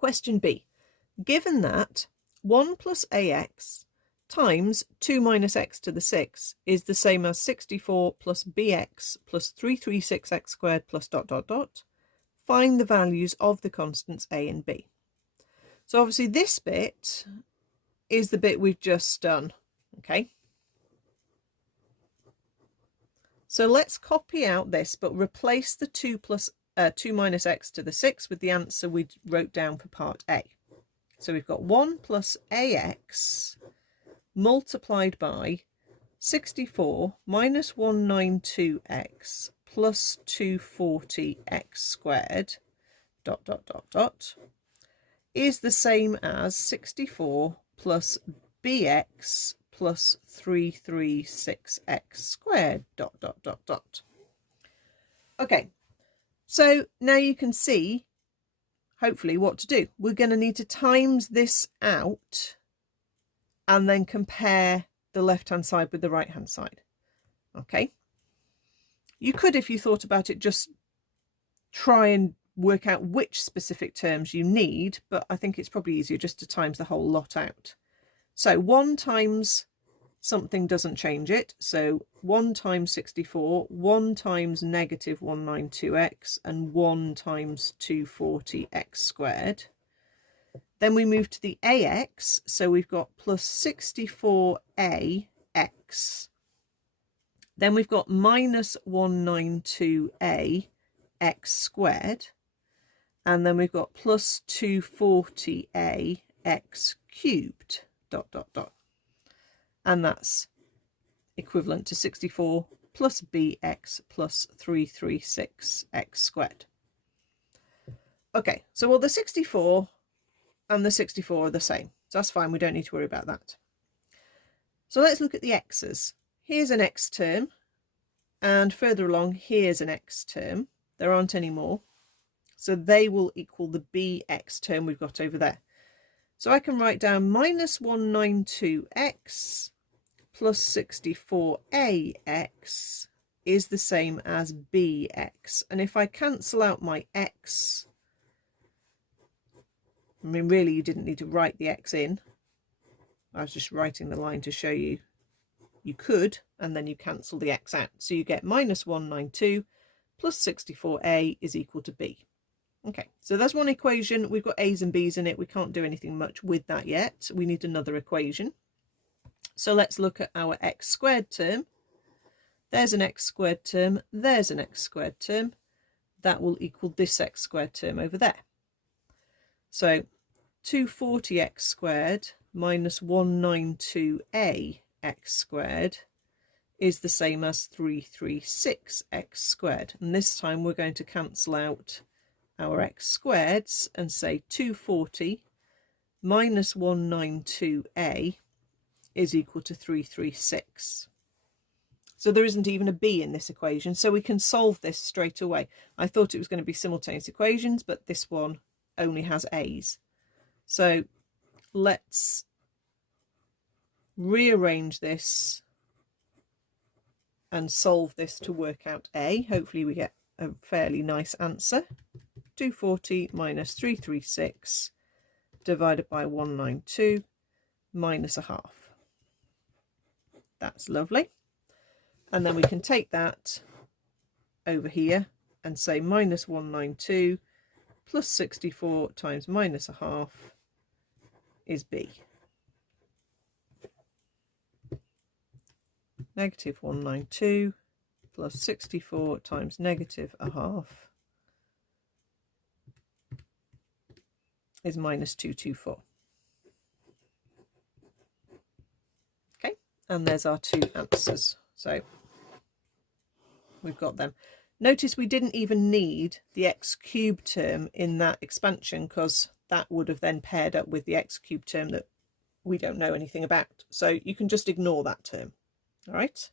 question B. Given that 1 plus ax times 2 minus x to the 6 is the same as 64 plus bx plus 336x squared plus ... find the values of the constants a and b. So obviously this bit is the bit we've just done, okay? So let's copy out this, but replace the 2 minus x to the 6 with the answer we wrote down for part A. So we've got 1 plus ax multiplied by 64 minus 192x plus 240x squared ... is the same as 64 plus bx plus 336x squared ... Okay, so now you can see, hopefully, what to do. We're going to need to times this out and then compare the left-hand side with the right-hand side. Okay. You could, if you thought about it, just try and work out which specific terms you need, but I think it's probably easier just to times the whole lot out. So 1 times something doesn't change it. So 1 times 64, 1 times negative 192x, and 1 times 240x squared. Then we move to the ax, so we've got plus 64ax. Then we've got minus 192a x squared. And then we've got plus 240a x cubed ... And that's equivalent to 64 plus bx plus 336x squared. Okay, so well, the 64 and the 64 are the same. So that's fine. We don't need to worry about that. So let's look at the x's. Here's an x term. And further along, here's an x term. There aren't any more. So they will equal the bx term we've got over there. So I can write down minus 192x plus 64ax is the same as bx. And if I cancel out my x, I mean, really, you didn't need to write the x in. I was just writing the line to show you you could, and then you cancel the x out. So you get minus 192 plus 64a is equal to b. Okay, so that's one equation. We've got a's and b's in it. We can't do anything much with that yet. We need another equation. So let's look at our x squared term. There's an x squared term. There's an x squared term. That will equal this x squared term over there. So 240x squared minus 192a x squared is the same as 336x squared. And this time we're going to cancel out our x squareds and say 240 minus 192a is equal to 336. So there isn't even a b in this equation, so we can solve this straight away. I thought it was going to be simultaneous equations, but this one only has a's. So let's rearrange this and solve this to work out a. Hopefully we get a fairly nice answer. 240 minus 336 divided by 192 minus a half. That's lovely. And then we can take that over here and say minus 192 plus 64 times minus a half is b. Negative 192 plus 64 times negative a half is minus 224. Okay, and there's our two answers. So we've got them. Notice we didn't even need the x cubed term in that expansion, because that would have then paired up with the x cubed term that we don't know anything about. So you can just ignore that term. All right.